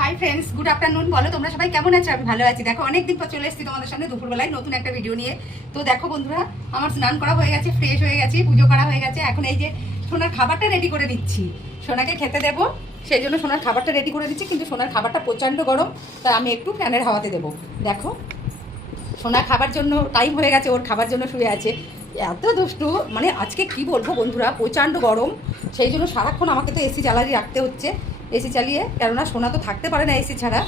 Hi friends, good afternoon. বলো তোমরা সবাই কেমন আছো? আমি ভালো আছি। দেখো অনেকদিন পর চলে এসেছি তোমাদের সামনে দুপুরবেলায় নতুন একটা ভিডিও নিয়ে। তো দেখো বন্ধুরা, আমার স্নান করা হয়ে গেছে, ফ্রেশ হয়ে গেছি, পুজো করা হয়ে গেছে। এখন এই যে সোনার খাবারটা রেডি করে দিচ্ছি, সোনাকে খেতে দেবো, সেই জন্য সোনার খাবারটা রেডি করে দিচ্ছি। কিন্তু সোনার খাবারটা প্রচণ্ড গরম, তাই আমি একটু ফ্যানের হাওয়াতে দেবো। দেখো সোনা খাবার জন্য টাইম হয়ে গেছে, ওর খাবার জন্য শুয়ে আছে। এত দুষ্টু, মানে আজকে কি বলবো বন্ধুরা, প্রচণ্ড গরম, সেই জন্য সারাক্ষণ আমাকে তো এসি জ্বালিয়ে রাখতে হচ্ছে। এসি চালিয়ে, কেননা সোনা তো থাকতে পারে না এসি ছাড়া,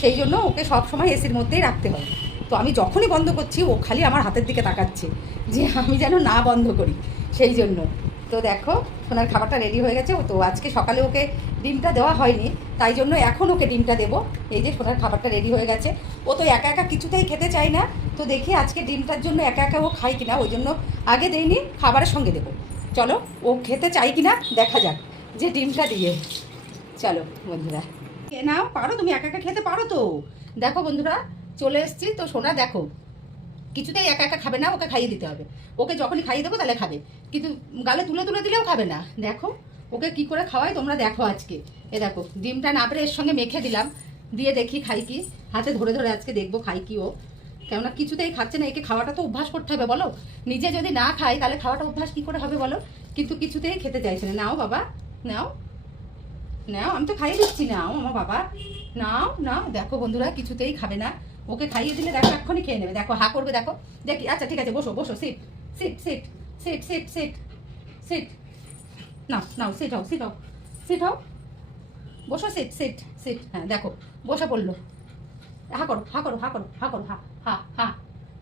সেই জন্য ওকে সব সময় এসির মধ্যেই রাখতে হয়। তো আমি যখনই বন্ধ করছি ও খালি আমার হাতের দিকে তাকাচ্ছে যে আমি যেন না বন্ধ করি, সেই জন্য। তো দেখো সোনার খাবারটা রেডি হয়ে গেছে। তো আজকে সকালে ওকে ডিমটা দেওয়া হয়নি, তাই জন্য এখন ওকে ডিমটা দেবো। এই যে সোনার খাবারটা রেডি হয়ে গেছে। ও তো একা একা কিছুতেই খেতে চায় না, তো দেখি আজকে ডিমটার জন্য একা একা ও খায় কিনা, ওই জন্য আগে দেইনি, খাবারের সঙ্গে দেবো। চলো ও খেতে চাই কিনা দেখা যাক, যে ডিমটা দিয়ে। চলো বন্ধুরা, খেয়ে নাও, পারো তুমি একা একা খেতে পারো তো। দেখো বন্ধুরা চলে এসছি। তো সোনা দেখো কিছুতেই একা একা খাবে না, ওকে খাইয়ে দিতে হবে। ওকে যখনই খাইয়ে দেবো তাহলে খাবে, কিন্তু গালে তুলে তুলে দিলেও খাবে না। দেখো ওকে কি করে খাওয়াই তোমরা দেখো আজকে। এ দেখো ডিমটা না পেরে এর সঙ্গে মেখে দিলাম, দিয়ে দেখি খাই কি, হাতে ধরে ধরে আজকে দেখবো খাই কি ও। কেননা কিছুতেই খাচ্ছে না, একে খাওয়াটা তো অভ্যাস করতে হবে বলো। নিজে যদি না খাই তাহলে খাওয়াটা অভ্যাস কি করে হবে বলো। কিন্তু কিছুতেই খেতে চাইছে না। নাও বাবা নাও নাও, আমি তো খাইয়ে দিচ্ছি, নাও আমার বাবা নাও নাও। দেখো বন্ধুরা কিছুতেই খাবে না, ওকে খাইয়ে দিলে দেখো এক্ষুনি খেয়ে নেবে। দেখো হা করবে, দেখো দেখি। আচ্ছা ঠিক আছে, বসো বসো, sit sit sit sit sit sit sit, নাও নাও, সিট হও সিট হও সিট হও, বসো সিট সিট সিট। হ্যাঁ দেখো বসে পড়লো। হা করো হা করো হা করো হা করো, হা হা হা।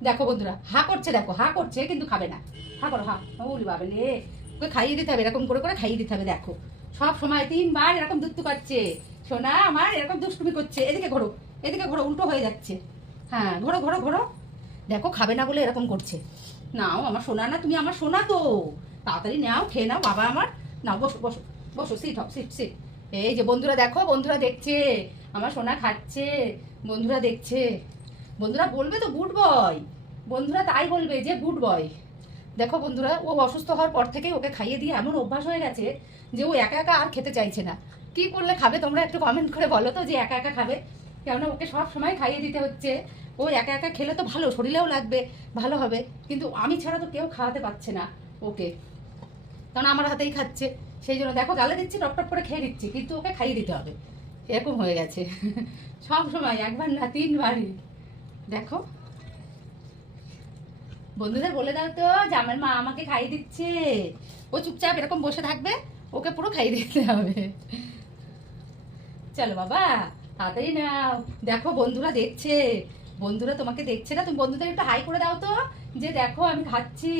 দেখো বন্ধুরা হা করছে, দেখো হা করছে কিন্তু খাবে না। হা করো হা। ওলি বাবলে, ওকে খাইয়ে দিতে হবে, এরকম করে করে খাইয়ে দিতে হবে। দেখো সব সময় 3বার এরকম দুত্তু করছে সোনা আমার, এরকম দুষ্টুমি করছে। এদিকে ঘোরো, এদিকে ঘোরো, উল্টো হয়ে যাচ্ছে। হ্যাঁ ঘোরো ঘোরো ঘোরো। দেখো খাবে না বলে এরকম করছে। নাও আমার সোনা, না তুমি আমার সোনা তো, তাড়াতাড়ি নাও খেয়ে নাও বাবা আমার। নাও বসো বসো বসো, সিট হও সিট সিট। এই যে বন্ধুরা দেখো, বন্ধুরা দেখছে আমার সোনা খাচ্ছে, বন্ধুরা দেখছে। বন্ধুরা বলবে তো গুড বয়, বন্ধুরা তাই বলবে যে গুড বয়। দেখো বন্ধুরা ও অসুস্থ হওয়ার পর থেকেই ওকে খাইয়ে দিয়ে এমন অভ্যাস হয়ে গেছে যে ও একা একা আর খেতে চাইছে না। কি করলে খাবে তোমরা একটু কমেন্ট করে বলো তো, যে একা একা খাবে। কেননা ওকে সব সময় খাইয়ে দিতে হচ্ছে। ও একা একা খেলে তো ভালো, শরীরেও লাগবে, ভালো হবে, কিন্তু আমি ছাড়া তো কেউ খাওয়াতে পারছে না ওকে, কারণ আমার হাতেই খাচ্ছে। সেই জন্য দেখো গালে দিচ্ছি, টপ টপ করে খেয়ে দিচ্ছি, কিন্তু ওকে খাইয়ে দিতে হবে, এরকম হয়ে গেছে। সব সময়, একবার না 3বারই। দেখো বন্ধুদের বলে দাও তো যে আমার মা আমাকে খাইয়ে দিচ্ছে। ও চুপচাপ এরকম বসে থাকবে, ওকে পুরো খাইয়ে দিতে হবে। চলো বাবা তাড়াতাড়ি নাও। দেখো বন্ধুরা দেখছে, বন্ধুরা তোমাকে দেখছে না, তুমি বন্ধুদের একটু হাই করে দাও তো, যে দেখো আমি খাচ্ছি।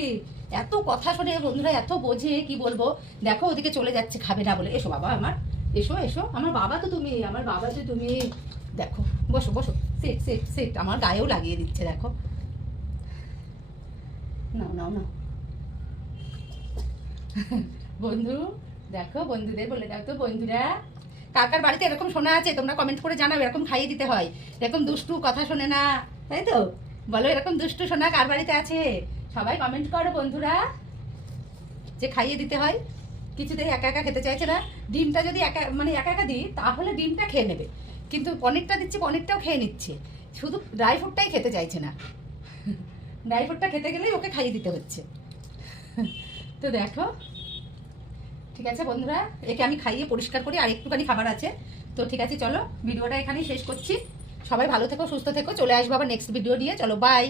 এত কথা শোনে বন্ধুরা, এত বোঝে কি বলবো। দেখো ওদিকে চলে যাচ্ছে খাবে না বলে। এসো বাবা আমার, এসো এসো, আমার বাবা তো তুমি, আমার বাবা তো তুমি। দেখো বসো বসো, সিট সিট সিট, আমার গায়েও লাগিয়ে দিচ্ছে। দেখো নাও নাও নাও। বন্ধু দেখো, বন্ধুদের বলে দাও তো, বন্ধুরা কার কার বাড়িতে এরকম শোনা আছে তোমরা কমেন্ট করে জানাও, এরকম খাইয়ে দিতে হয়। এরকম দুষ্টু কথা শোনে না, তাই তো বলো, এরকম দুষ্টু শোনা কার বাড়িতে আছে? সবাই কমেন্ট করো বন্ধুরা, যে খাইয়ে দিতে হয়। কিছুতেই একা একা খেতে চাইছে না। ডিমটা যদি একা মানে একা একা দিই তাহলে ডিমটা খেয়ে নেবে, কিন্তু পনিরটা দিচ্ছি, পনিরটাও খেয়ে নিচ্ছে, শুধু ড্রাই ফ্রুটটাই খেতে চাইছে না। ড্রাই ফ্রুটটা খেতে গেলেই ওকে খাইয়ে দিতে হচ্ছে। তো দেখো ঠিক আছে বন্ধুরা, একে আমি খাইয়ে পরিষ্কার করি, আর একটুখানি খাবার আছে। তো ঠিক আছে চলো ভিডিওটা এখানেই শেষ করছি। সবাই ভালো থেকো, সুস্থ থেকো, চলে আসবো আবার নেক্সট ভিডিও নিয়ে। চলো বাই।